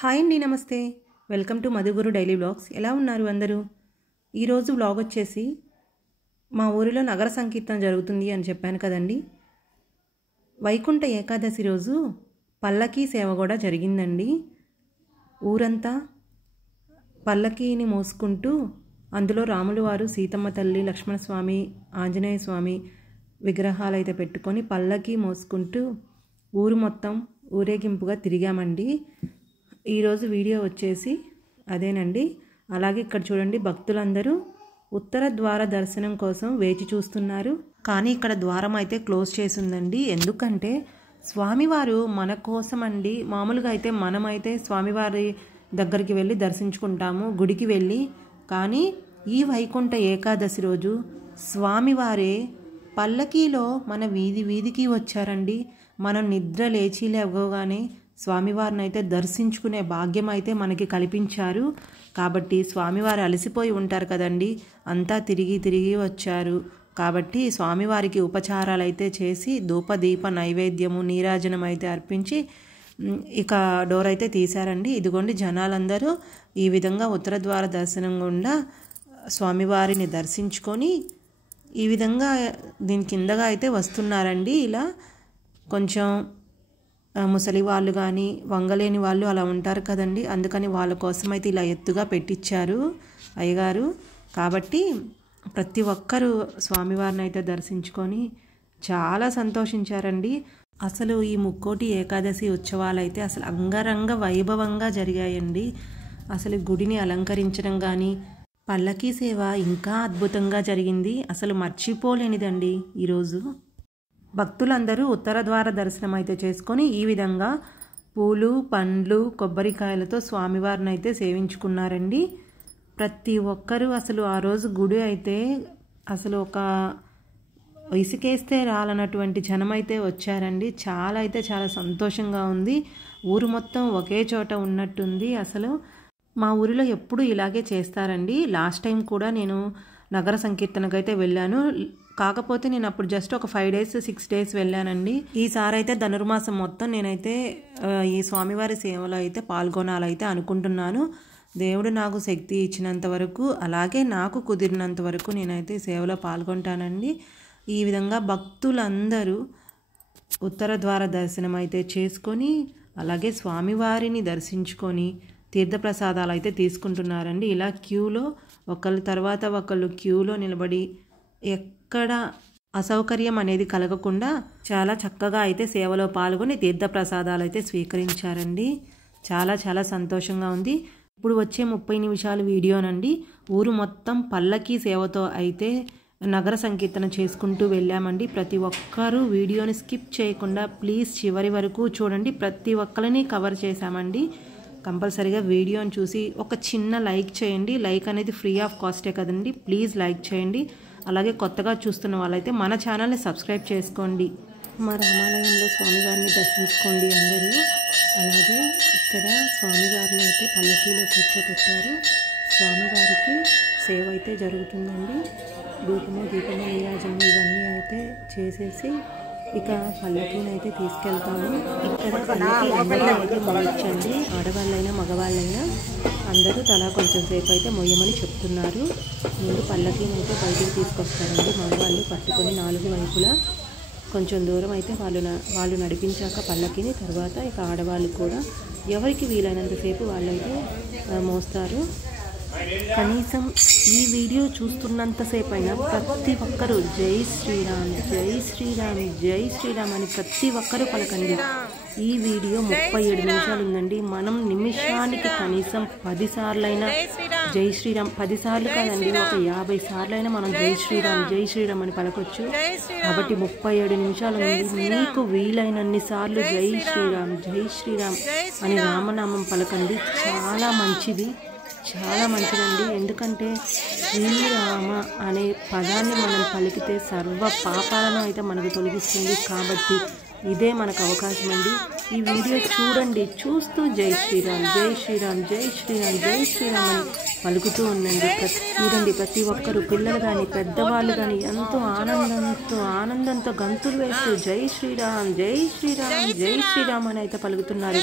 Hi అండి, నమస్తే. Welcome to Madhuguru daily vlogs. ఎలా ఉన్నారు అందరూ? ఈరోజు వ్లాగ్ వచ్చేసి మా ఊరిలో నగర సంకీర్తన జరుగుతుంది అని చెప్పాను కదండి. వైకుంఠ ఏకాదశి రోజు పల్లకీ సేవ కూడా జరిగిందండి. ఊరంతా పల్లకీని మోసుకుంటూ అందులో రాములు వారు, సీతమ్మ తల్లి, లక్ష్మణస్వామి, ఆంజనేయ స్వామి విగ్రహాలు అయితే పెట్టుకొని పల్లకీ మోసుకుంటూ ఊరు మొత్తం ఊరేగింపుగా తిరిగామండి. ఈరోజు వీడియో వచ్చేసి అదేనండి. అలాగే ఇక్కడ చూడండి, భక్తులందరూ ఉత్తర ద్వార దర్శనం కోసం వేచి చూస్తున్నారు. కానీ ఇక్కడ ద్వారం అయితే క్లోజ్ చేసి ఉందండి. ఎందుకంటే స్వామివారు మన కోసం అండి. మామూలుగా అయితే మనమైతే స్వామివారి దగ్గరికి వెళ్ళి దర్శించుకుంటాము, గుడికి వెళ్ళి. కానీ ఈ వైకుంఠ ఏకాదశి రోజు స్వామివారే పల్లకీలో మన వీధికి వచ్చారండి. మనం నిద్ర లేచి లేవగానే స్వామివారిని అయితే దర్శించుకునే భాగ్యం అయితే మనకి కల్పించారు. కాబట్టి స్వామివారు అలసిపోయి ఉంటారు కదండి, అంతా తిరిగి వచ్చారు. కాబట్టి స్వామివారికి ఉపచారాలు అయితే చేసి ధూపదీప నైవేద్యము, నీరాజనం అయితే అర్పించి ఇక డోర్ అయితే తీశారండి. ఇదిగోండి, జనాలందరూ ఈ విధంగా ఉత్తర ద్వార దర్శనం గుండా స్వామివారిని దర్శించుకొని ఈ విధంగా దీని కిందగా అయితే వస్తున్నారండి. ఇలా కొంచెం ముసలి వాళ్ళు కానీ వంగలేని వాళ్ళు అలా ఉంటారు కదండి, అందుకని వాళ్ళ కోసం అయితే ఇలా ఎత్తుగా పెట్టించారు అయ్యగారు. కాబట్టి ప్రతి ఒక్కరూ స్వామివారిని అయితే దర్శించుకొని చాలా సంతోషించారండి. అసలు ఈ ముక్కోటి ఏకాదశి ఉత్సవాలు అయితే అసలు అంగరంగ వైభవంగా జరిగాయండి. అసలు గుడిని అలంకరించడం కానీ, పల్లకీ సేవ ఇంకా అద్భుతంగా జరిగింది. అసలు మర్చిపోలేనిదండి. ఈరోజు భక్తులందరూ ఉత్తర ద్వార దర్శనం అయితే చేసుకొని ఈ విధంగా పూలు, పండ్లు, కొబ్బరికాయలతో స్వామివారిని అయితే సేవించుకున్నారండి. ప్రతి ఒక్కరూ అసలు ఆ రోజు గుడి అయితే అసలు ఒక ఇసుకేస్తే రాలన్నటువంటి జనం అయితే వచ్చారండి. చాలా సంతోషంగా ఉంది. ఊరు మొత్తం ఒకే చోట ఉన్నట్టుంది. అసలు మా ఊరిలో ఎప్పుడు ఇలాగే చేస్తారండి. లాస్ట్ టైం కూడా నేను నగర సంకీర్తనకైతే వెళ్ళాను. కాకపోతే నేను అప్పుడు జస్ట్ ఒక 5 days 6 days వెళ్ళానండి. ఈసారి అయితే ధనుర్మాసం మొత్తం నేనైతే ఈ స్వామివారి సేవలో అయితే పాల్గొనాలైతే అనుకుంటున్నాను. దేవుడు నాకు శక్తి ఇచ్చినంత వరకు, అలాగే నాకు కుదిరినంత వరకు నేనైతే సేవలో పాల్గొంటానండి. ఈ విధంగా భక్తులందరూ ఉత్తర ద్వార దర్శనం అయితే చేసుకొని అలాగే స్వామివారిని దర్శించుకొని తీర్థప్రసాదాలు అయితే తీసుకుంటున్నారండి. ఇలా క్యూలో ఒకళ్ళ తర్వాత ఒకళ్ళు క్యూలో నిలబడి ఎక్కడ అసౌకర్యం అనేది కలగకుండా చాలా చక్కగా అయితే సేవలో పాల్గొని తీర్థప్రసాదాలు అయితే స్వీకరించారండి. చాలా సంతోషంగా ఉంది. ఇప్పుడు వచ్చే 30 నిమిషాల వీడియోనండి. ఊరు మొత్తం పల్లకీ సేవతో అయితే నగర సంకీర్తన చేసుకుంటూ వెళ్ళామండి. ప్రతి ఒక్కరూ వీడియోని స్కిప్ చేయకుండా ప్లీజ్ చివరి వరకు చూడండి. ప్రతి ఒక్కరిని కవర్ చేశామండి. కంపల్సరీగా వీడియోని చూసి ఒక చిన్న లైక్ చేయండి. లైక్ అనేది ఫ్రీ ఆఫ్ కాస్టే కదండి, ప్లీజ్ లైక్ చేయండి. అలాగే కొత్తగా చూస్తున్న వాళ్ళైతే మన ఛానల్ని సబ్స్క్రైబ్ చేసుకోండి. మా రామాలయంలో స్వామివారిని దర్శించుకోండి అందరూ. అలాగే ఇక్కడ స్వామివారిని అయితే పల్లకీలో కూర్చోబెట్టారు. స్వామివారికి సేవ అయితే జరుగుతుందండి. దీపము నీరాజనం ఇవన్నీ అయితే చేసేసి ఇక పల్లకీని అయితే తీసుకెళ్తాము. ఇక్కడ పల్లకీ అందరూ అయితే మొయ్యొచ్చండి. ఆడవాళ్ళైనా మగవాళ్ళైనా అందరూ తలా కొంచెం సేపు అయితే మొయ్యమని చెప్తున్నారు. ముందు పల్లకీని అయితే బయటికి తీసుకొస్తారండి. మగవాళ్ళు పట్టుకొని 4 వైపులా కొంచెం దూరం అయితే వాళ్ళు నడిపించాక పల్లకీని తర్వాత ఇక ఆడవాళ్ళు కూడా ఎవరికి వీలైనంతసేపు వాళ్ళైతే మోస్తారు. కనీసం ఈ వీడియో చూస్తున్నంతసేపు అయినా ప్రతి ఒక్కరూ జై శ్రీరామ్ జై శ్రీరామ్ జై శ్రీరామ్ అని ప్రతి ఒక్కరూ పలకండి. ఈ వీడియో 37 నిమిషాలు ఉందండి. మనం నిమిషానికి కనీసం 10 సార్లైనా జై శ్రీరామ్, 10 సార్లు కాదండి, ఒక 50 సార్లైనా మనం జై శ్రీరామ్ అని పలకొచ్చు. కాబట్టి 37 నిమిషాలు ఉంది. మీకు వీలైనన్ని సార్లు జై శ్రీరామ్ అని రామనామం పలకండి. చాలా మంచిదండి. ఎందుకంటే శ్రీరామ అనే పదాన్ని మనం పలికితే సర్వ పాపాలను అయితే మనకు తొలగిస్తుంది. కాబట్టి ఇదే మనకు అవకాశం అండి. ఈ వీడియో చూడండి, చూస్తూ జై శ్రీరామ్ అని పలుకుతూ ఉండండి. చూడండి, ప్రతి ఒక్కరు పిల్లలు కానీ పెద్దవాళ్ళు కానీ ఎంతో ఆనందంతో గంతులు వేస్తూ జై శ్రీరామ్ అని అయితే పలుకుతున్నారు.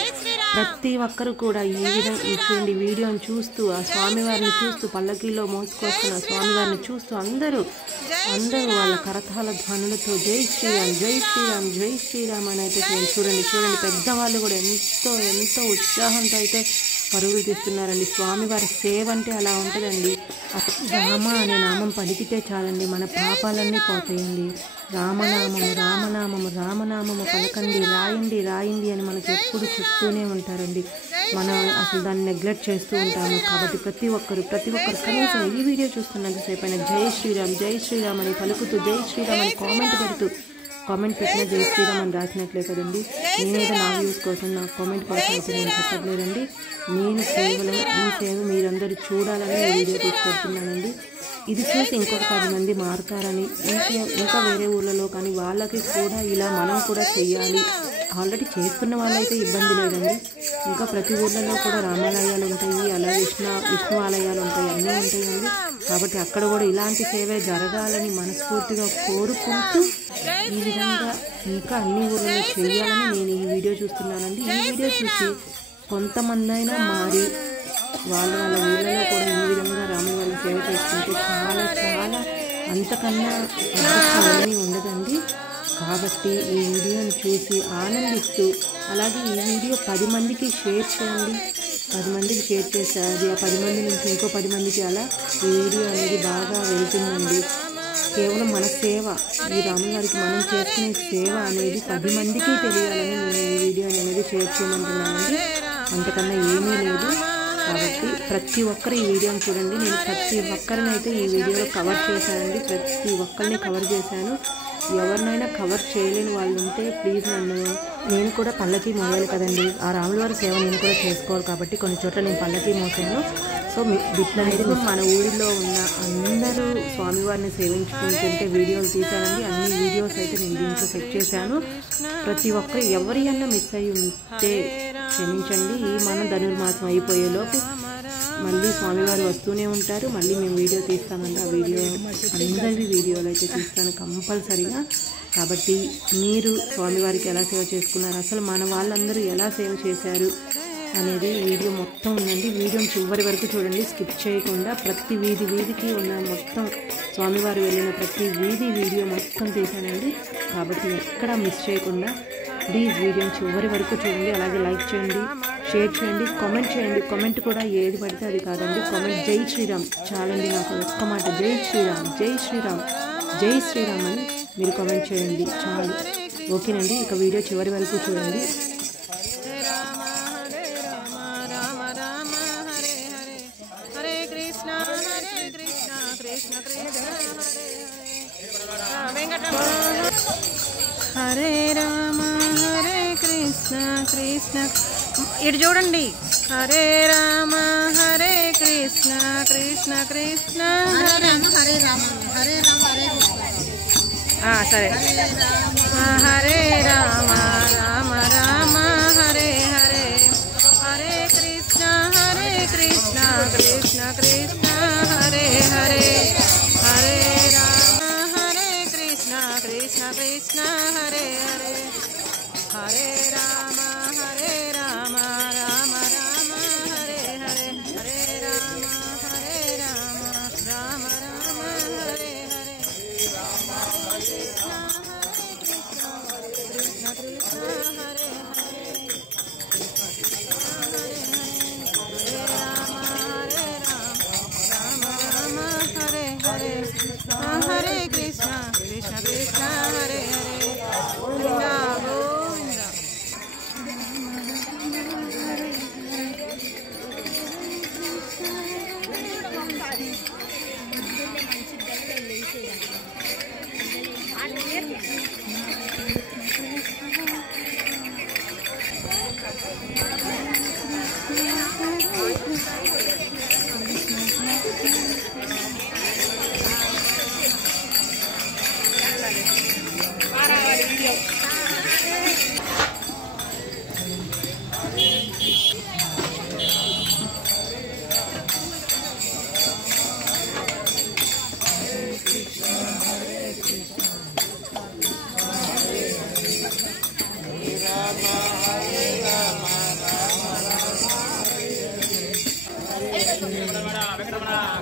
ప్రతి ఒక్కరు కూడా ఈ విధంగా చూడండి, వీడియోని చూస్తూ ఆ స్వామివారిని చూస్తూ పల్లకీలో మోసుకొస్తున్న స్వామివారిని చూస్తూ అందరూ వాళ్ళ కరతాళ ధ్వనులతో జై శ్రీరామ్ జై శ్రీరామ్ జై శ్రీరామ్ అని అయితే చూడండి పెద్దవాళ్ళు కూడా ఎంతో ఉత్సాహంతో అయితే పరుగులు తీస్తున్నారండి. స్వామివారి సేవ అంటే అలా ఉంటుందండి. రామ అనే నామం పలికితే చాలండి, మన పాపాలన్నీ పోతాయండి. రామనామము పలకండి, రాయండి అని మనకి ఎప్పుడు చెప్తూనే ఉంటారండి. మనం అసలు దాన్ని నెగ్లెక్ట్ చేస్తూ ఉంటాము. కాబట్టి ప్రతి ఒక్కరు కనీసం ఈ వీడియో చూస్తున్నంతసేపు అయినా జై శ్రీరామ్ అని పలుకుతూ, జై శ్రీరామ్ అని కామెంట్ పెట్టినా జై శ్రీరామ్ అని రాసినట్లే కదండి. నేనేదో నా వ్యూస్ కోసం, నా కామెంట్ కోసం అయితే నేను చెప్పట్లేదండి. నేను కేవలం ఈ సేవ మీరందరూ చూడాలని ఈ వీడియో తీసుకెళ్తున్నానండి. ఇది చూసి ఇంకొక 10 మంది మారుతారని, ఇంకా వేరే ఊళ్ళలో కానీ వాళ్ళకి కూడా ఇలా మనం కూడా చెయ్యాలి. ఆల్రెడీ చేస్తున్న వాళ్ళైతే ఇబ్బంది లేదండి. ఇంకా ప్రతి ఊళ్ళలో కూడా రామాలయాలు ఉంటాయి, అలాగే విష్ణు ఆలయాలు ఉంటాయి, అన్నీ ఉంటాయండి. కాబట్టి అక్కడ కూడా ఇలాంటి సేవే జరగాలని మనస్ఫూర్తిగా కోరుకుంటూ ఈ విధంగా ఇంకా అన్ని ఊళ్ళలో చేయాలని నేను ఈ వీడియో చూస్తున్నానండి. ఈ వీడియో చూసి కొంతమంది అయినా మారి వాళ్ళ ఊళ్ళలో కూడా ఈ విధంగా రాముల వారి సేవ చేసుకుంటే చాలా అంతకన్నా ఏమీ ఉండదండి. కాబట్టి ఈ వీడియోని చూసి ఆనందిస్తూ, అలాగే ఈ వీడియో 10 మందికి షేర్ చేయండి. 10 మందికి షేర్ చేస్తే అది ఆ 10 మంది నుంచి ఇంకో 10 మందికి అలా ఈ వీడియో అనేది బాగా వెళ్తుందండి. కేవలం మన సేవ, ఈ రాముల వారికి మనం చేసుకునే సేవ అనేది 10 మందికి తెలియాలని నేను ఈ వీడియో అనేది షేర్ చేయమంటున్నానండి. అంతకన్నా ఏమీ లేదు. కాబట్టి ప్రతి ఒక్కరు ఈ వీడియోని చూడండి. నేను ప్రతి ఒక్కరిని అయితే ఈ వీడియోలో కవర్ చేశానండి. ప్రతి ఒక్కరిని కవర్ చేశాను. ఎవరినైనా కవర్ చేయలేని వాళ్ళు ఉంటే ప్లీజ్ నేను కూడా పల్లకి మోయాలి కదండి. ఆ రాముల వారి సేవ నేను కూడా చేసుకోవాలి. కాబట్టి కొన్ని చోట్ల నేను పల్లకి మోసాను. సో బిట్లనేది మన ఊరిలో ఉన్న అందరూ స్వామివారిని సేవించుకుంటుంటే వీడియోలు తీశానండి. అన్ని వీడియోస్ అయితే నేను దీంట్లో సెట్ చేశాను. ప్రతి ఒక్కరు ఎవరి అన్నా మిస్ అయ్యి ఉంటే క్షమించండి. ఈ మనం ధనుర్మాసం అయిపోయేలోపు మళ్ళీ స్వామివారు వస్తూనే ఉంటారు. మళ్ళీ మేము వీడియో తీస్తామండి. ఆ వీడియో అందరివి వీడియోలు అయితే తీస్తాను కంపల్సరీగా. కాబట్టి మీరు స్వామివారికి ఎలా సేవ చేసుకున్నారు, అసలు మన వాళ్ళందరూ ఎలా సేవ చేశారు అనేది వీడియో మొత్తం ఉందండి. వీడియోని చివరి వరకు చూడండి, స్కిప్ చేయకుండా. ప్రతి వీధికి ఉన్న మొత్తం స్వామివారు వెళ్ళిన ప్రతి వీడియో మొత్తం తీశానండి. కాబట్టి ఎక్కడా మిస్ చేయకుండా ప్లీజ్ వీడియోని చివరి వరకు చూడండి. అలాగే లైక్ చేయండి, షేర్ చేయండి, కామెంట్ చేయండి. కామెంట్ కూడా ఏది పడితే అది కాదండి. కామెంట్ జై శ్రీరామ్ చాలండి. నాకు ఒక్క మాట జై శ్రీరామ్ అని మీరు కామెంట్ చేయండి చాలు. ఓకేనండి. ఇక వీడియో చివరి వరకు చూడండి. హరే రామ హరే కృష్ణ కృష్ణ, ఇటు చూడండి. హరే రామ హరే కృష్ణ కృష్ణ కృష్ణ హరే రామ హరే రామ సరే. హరే రామ రామ రామ హరే హరే, హరే కృష్ణ కృష్ణ కృష్ణ హరే హరే, హరే రామ హరే కృష్ణ కృష్ణ హరే హరే, హరే రామ రామ రామ హరే హరే, హరే రామ రామ రామ హరే హరే, కృష్ణ కృష్ణ హరే హరే, రామ హరే హరే, హరే కృష్ణ కృష్ణ హరే హరే, గోవింద గోవింద.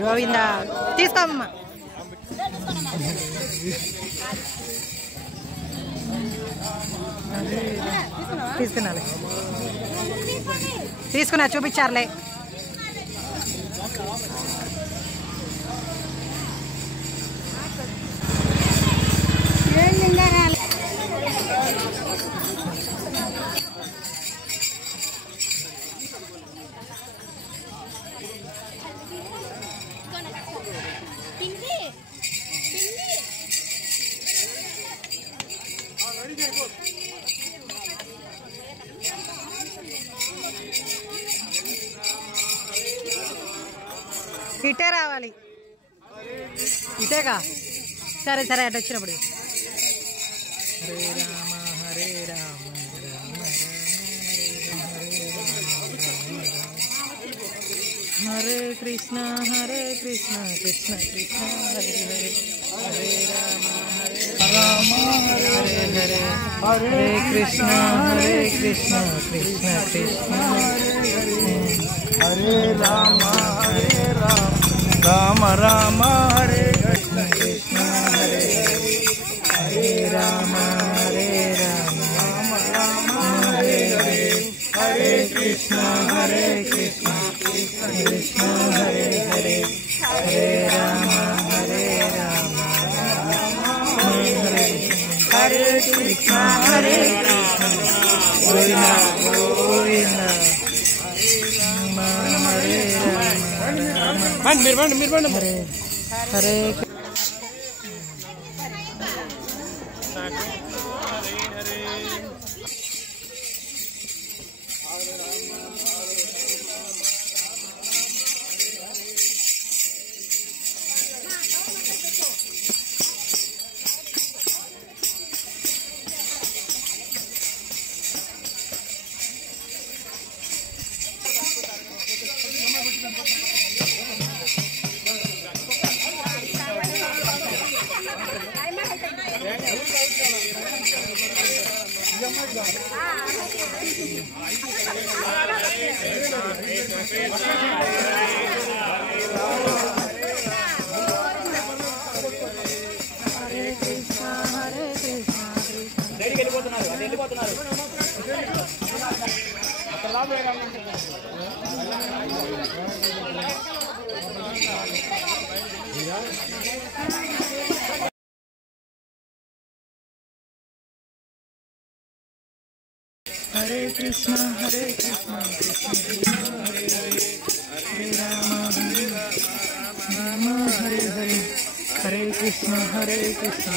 గోవింద తీసుకోమ్మా. తీసుకున్నాను తీసుకున్నా చూపించారులే. ఇటే రావాలి, ఇటేగా. సరే సరే అటు వచ్చినప్పుడు. హరే రామ హరే కృష్ణ కృష్ణ కృష్ణ హరే హరే హరే రామ హరే హరే హరే కృష్ణ కృష్ణ కృష్ణ హరే రామ రామ రామ హరే కృష్ణ కృష్ణ హరే హరే రామ రామ రామ హరే హరే హరే కృష్ణ కృష్ణ కృష్ణ హరే హరే హరే రామ రామ హరే హరే కృష్ణ కృష్ణ గోవింద గోవింద హరే హరే. హరే కృష్ణ కృష్ణ కృష్ణ హరే హరే హరే రామ రామ హరే హరే హరే కృష్ణ కృష్ణ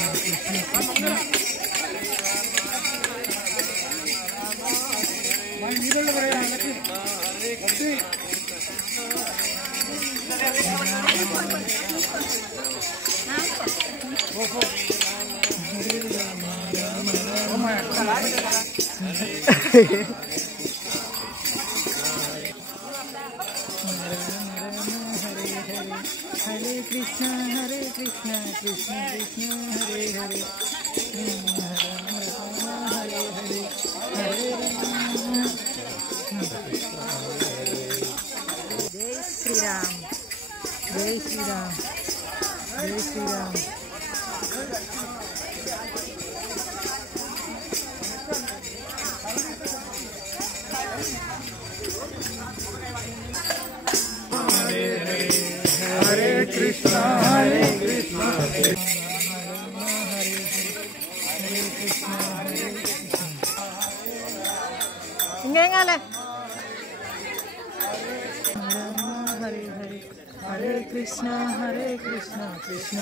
కృష్ణ హరే కృష్ణ కృష్ణ కృష్ణ హరే హరే హరే హరే హరే జై శ్రీరామ్ జై శ్రీరామ్ జై శ్రీరామ్. హరే కృష్ణ కృష్ణ ఇంకేం కాలే. హరే హరే హరే కృష్ణ కృష్ణ కృష్ణ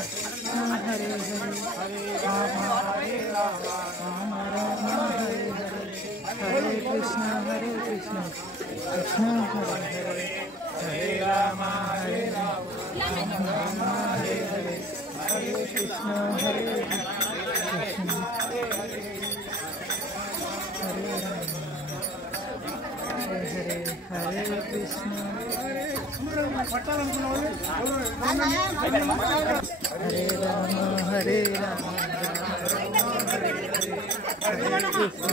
హరే హరే హరే రామ రామ రామ హరే హరే హరే కృష్ణ కృష్ణ కృష్ణ హరే హరే హరే రామ రామ రామ హరే హరే హరే కృష్ణ హరే కృష్ణ హరే రామ హరే హరే కృష్ణ హరే రామ హరే రామ హరే కృష్ణ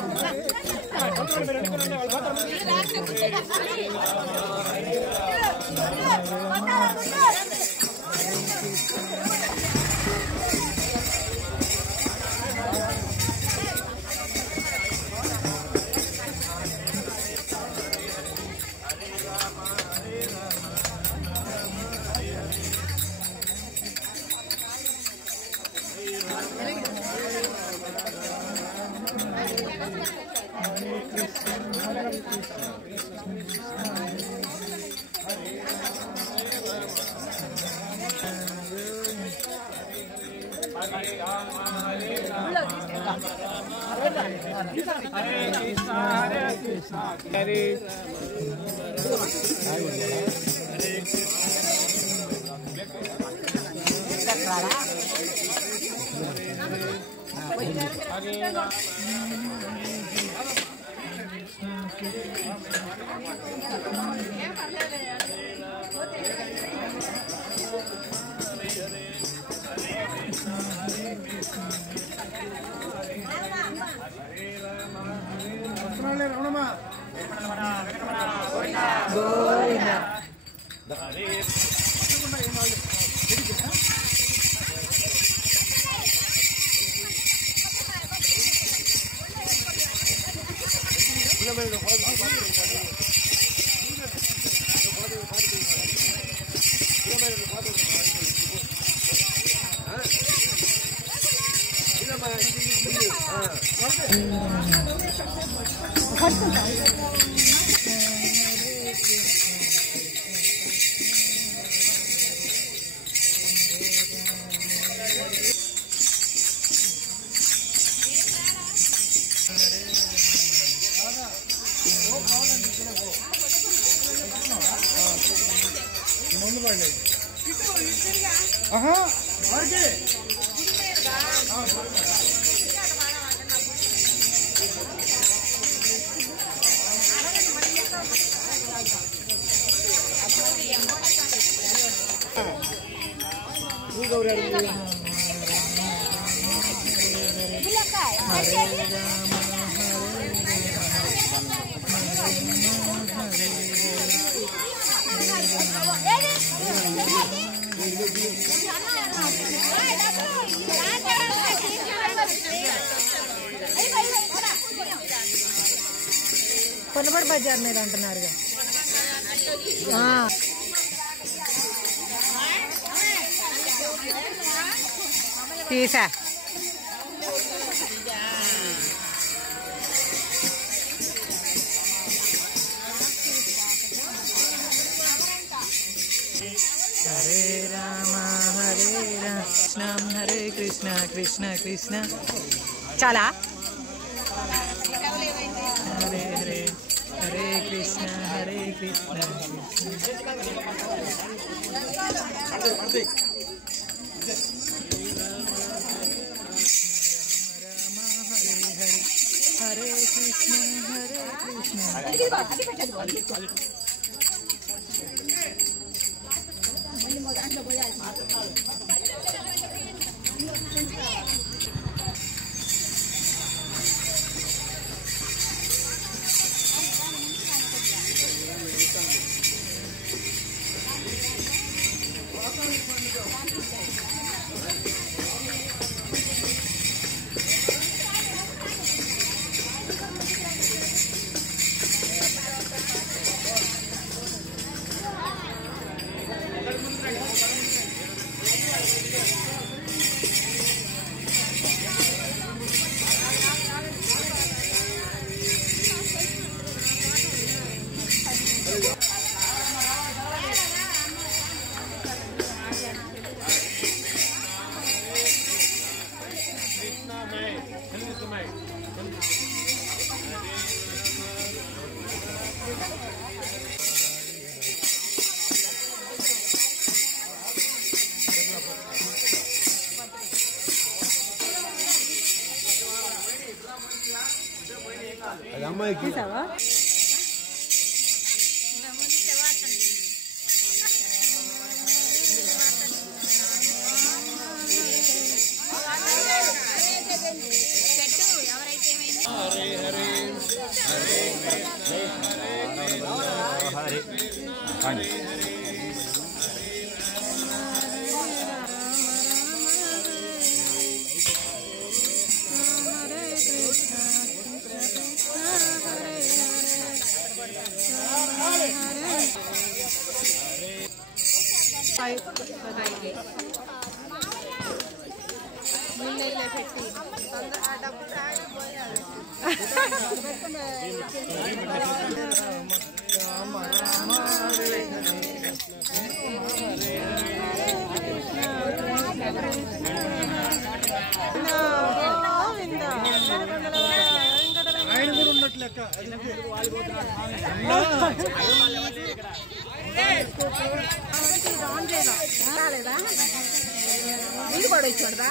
కొనబడి బజార్ మీద అంటున్నారుగా. తీసా హరే రామ హరే కృష్ణ హరే కృష్ణ కృష్ణ కృష్ణ చాలా హరే హరే హరే కృష్ణ కృష్ణ హరే కృష్ణ తీసావా? రాలేదా నీళ్ళు కూడా ఇచ్చాడుదా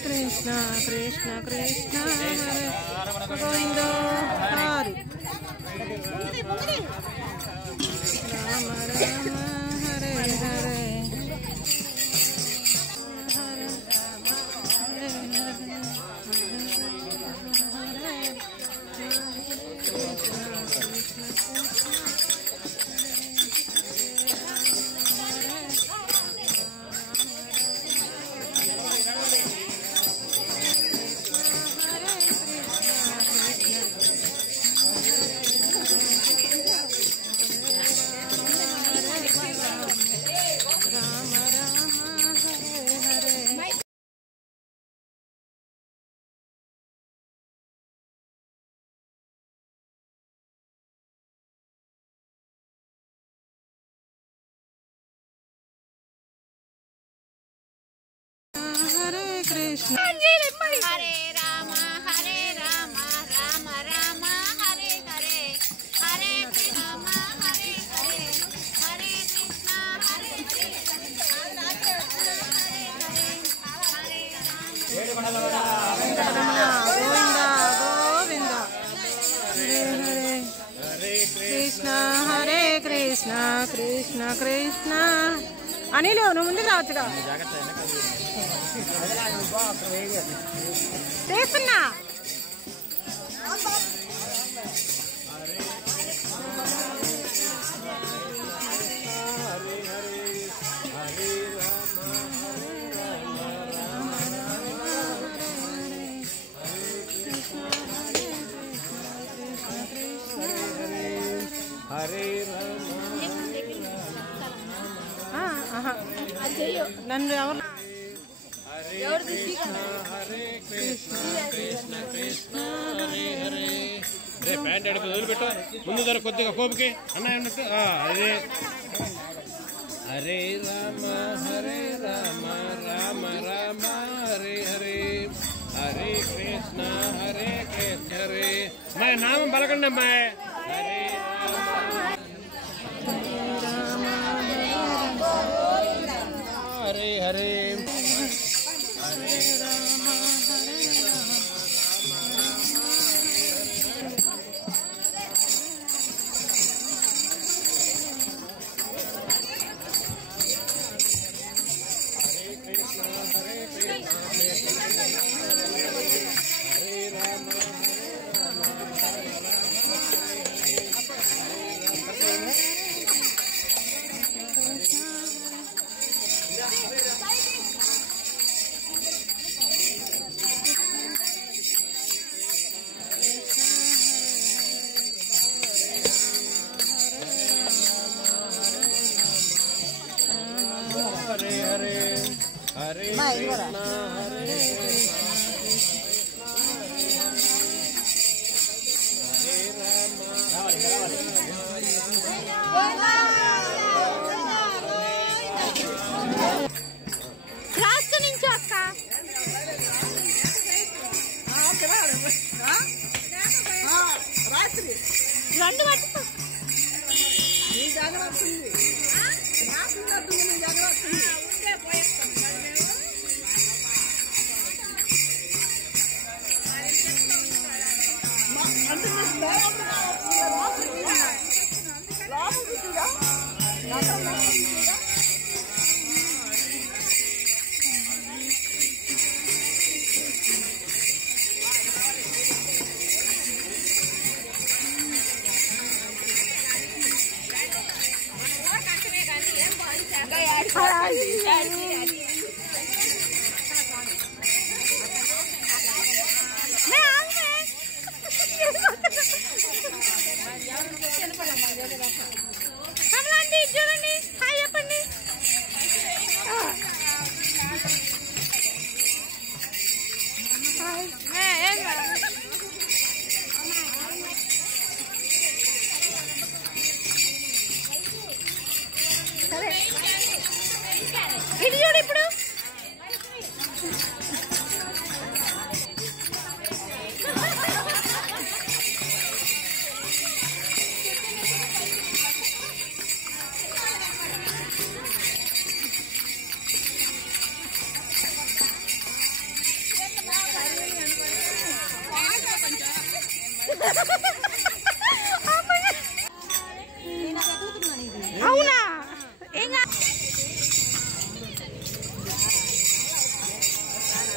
Krishna Krishna Hare Govinda Hari Rama Rama Hare Hare Krishna Hare Rama Rama Rama Hare Hare Hare Rama Hare Hare Hare Krishna Hare Krishna Govinda Hare Krishna Hare Krishna Krishna Krishna Anilu నువ్వు ముందుకు రావచ్చుగా చేస్తున్నా నన్ను ఎవరు pant అడుపు వదిలిపెట్టు ముందు ధర కొద్దిగా కోపికి అన్న అన్నట్టు అదే హరే రామ రామ రామ హరే హరే హరే కృష్ణ హరే హరే మా నామం పలకండి అమ్మాయి హరే హరే హరే లాస్ట్ నుంచి అక్క రాత్రి రెండు పట్టుకో నీ దగ్గర వస్తుంది నాకు వస్తుంది నీ దగ్గర వస్తుంది కమలాంటి చూడండి హాయ్ చెప్పండి ఇది చూడు ఇప్పుడు అవునా ఇంకా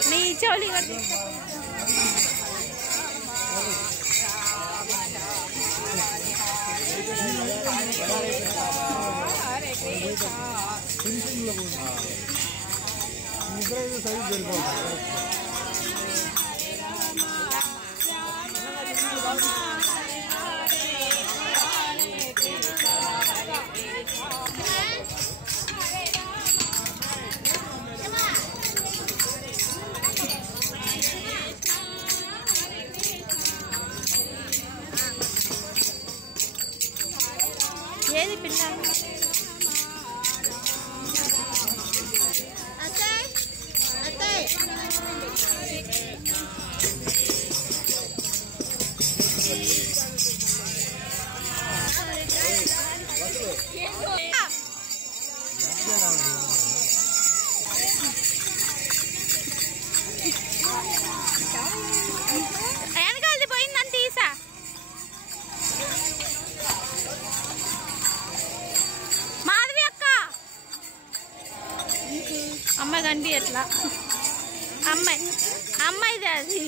నీ చోళీ ఏది పిల్ల వెనకాలది పోయిందని తీసా మాధవి అక్క అమ్మాయి కంటి ఎట్లా అమ్మాయిది అది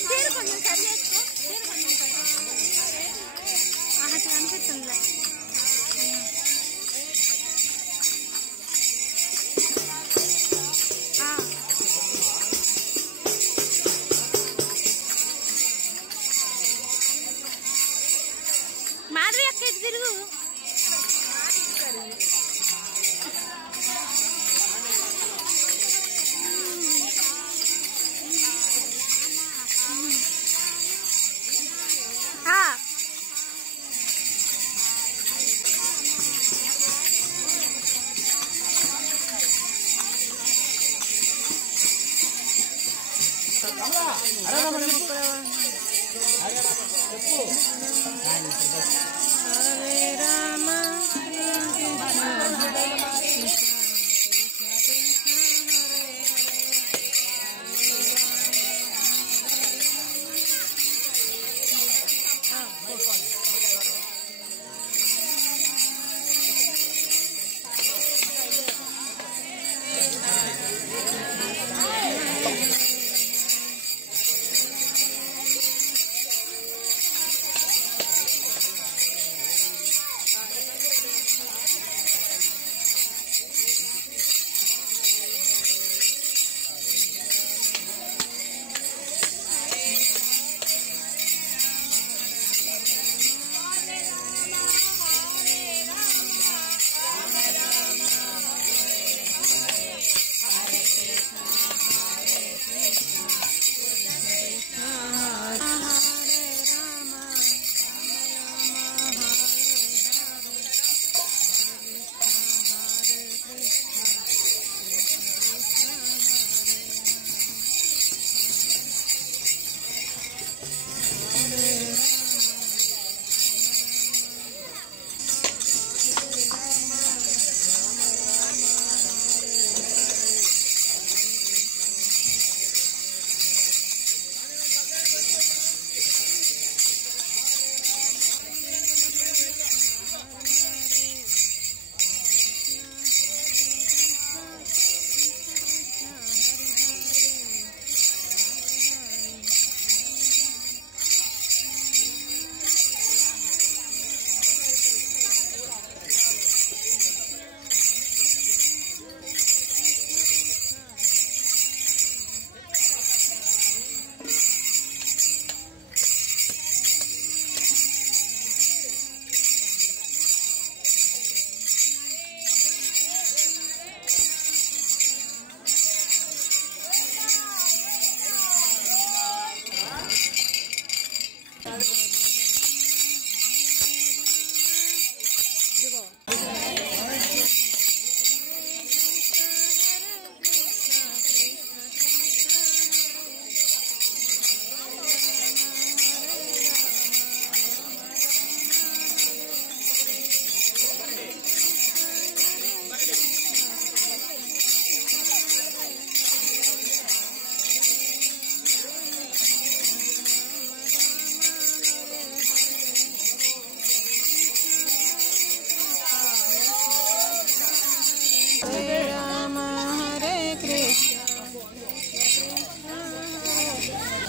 చీర కొంచెం సరి చేసుకో చీర కొంచెం అట్లా అనిపిస్తుందిలే మాధవి అక్క ఇటు తిరుగు Hare Rama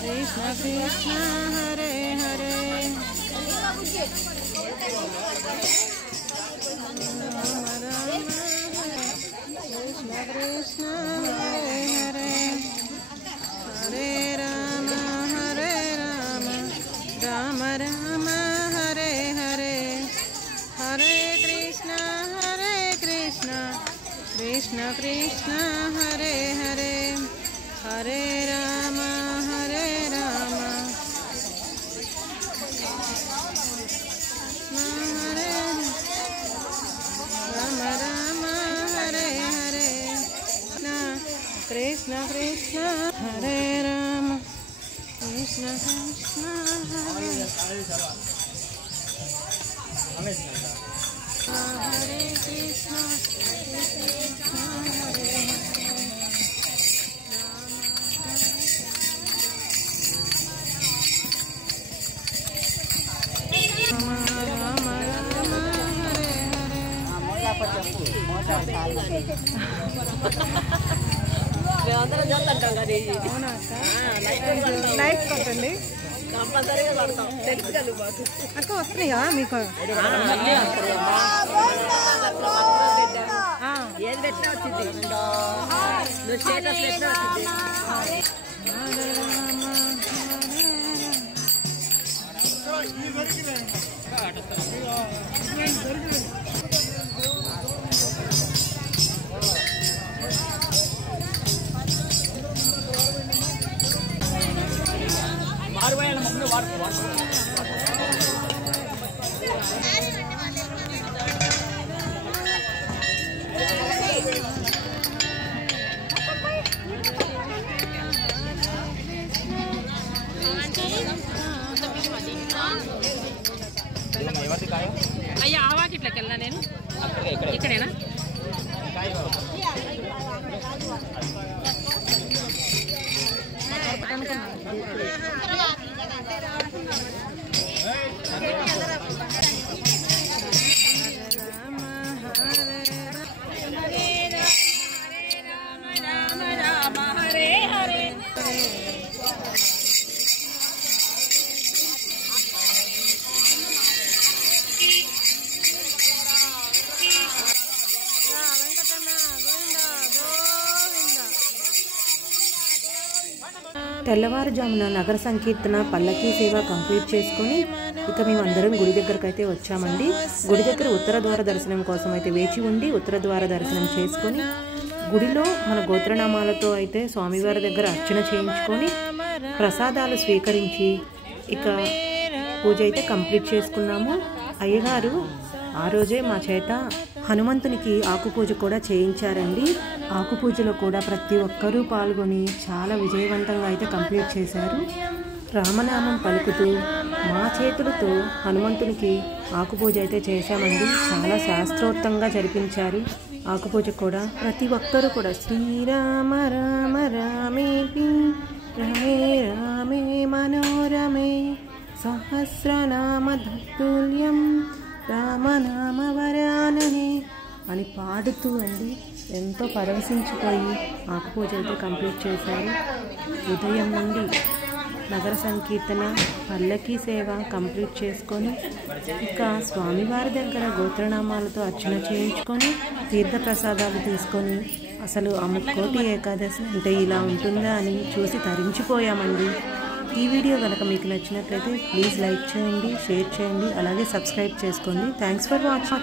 Krishna Krishna Hare Hare Krishna Krishna Hare Hare Hare Rama Hare Rama Rama Rama Hare Hare Hare Krishna Krishna Krishna Hare Hare Hare Rama Hare Rama Rama Rama Hare Hare Krishna Krishna Hare Rama Krishna Krishna Hare Hare Krishna Krishna Hare Hare మేమందరం చల్లంటాం కదా light కొట్టండి కంపల్సరీగా పడతాం తెలుసు కదా మాకు అక్క వస్తున్నాయా మీకు ఏది పెట్టినా వచ్చింది నువ్వు స్టేటస్ పెట్టినా వచ్చింది అయ్యా ఆవాకిట్లకి వెళ్ళా నేను ఇక్కడేనా తెల్లవారుజామున నగర సంకీర్తన పల్లకీ సేవ కంప్లీట్ చేసుకొని ఇక మేమందరం గుడి దగ్గరకు అయితే వచ్చామండి. గుడి దగ్గర ఉత్తర ద్వార దర్శనం కోసం అయితే వేచి ఉండి ఉత్తర ద్వార దర్శనం చేసుకొని గుడిలో మన గోత్రనామాలతో అయితే స్వామివారి దగ్గర అర్చన చేయించుకొని ప్రసాదాలు స్వీకరించి ఇక పూజ అయితే కంప్లీట్ చేసుకున్నాము. అయ్యగారు ఆ రోజే మా చేత హనుమంతునికి ఆకుపూజ కూడా చేయించారండి. ఆకుపూజలో కూడా ప్రతి ఒక్కరూ పాల్గొని చాలా విజయవంతంగా అయితే కంప్లీట్ చేశారు. రామనామం పలుకుతూ మా చేతులతో హనుమంతునికి ఆకుపూజ అయితే చేశామండి. చాలా శాస్త్రోక్తంగా జరిపించారు ఆకుపూజ కూడా. ప్రతి ఒక్కరూ కూడా శ్రీరామ రామ రామేపి రమే రామే మనోరమే సహస్రనామ ధతుల్యం రామనామ వరాననే అని పాడుతూ అండి ఎంతో పరవశించిపోయి ఆకుపూజ అయితే కంప్లీట్ చేశారు. ఉదయం నుండి నగర సంకీర్తన పల్లకీ సేవ కంప్లీట్ చేసుకొని ఇక స్వామివారి దగ్గర గోత్రనామాలతో అర్చన చేయించుకొని తీర్థప్రసాదాలు తీసుకొని అసలు ఆ ముక్కోటి ఏకాదశి అంటే ఇలా ఉంటుందా అని చూసి తరించిపోయామండి. ఈ వీడియో కనుక మీకు నచ్చినట్లయితే ప్లీజ్ లైక్ చేయండి, షేర్ చేయండి, అలాగే సబ్స్క్రైబ్ చేసుకోండి. Thanks for watching.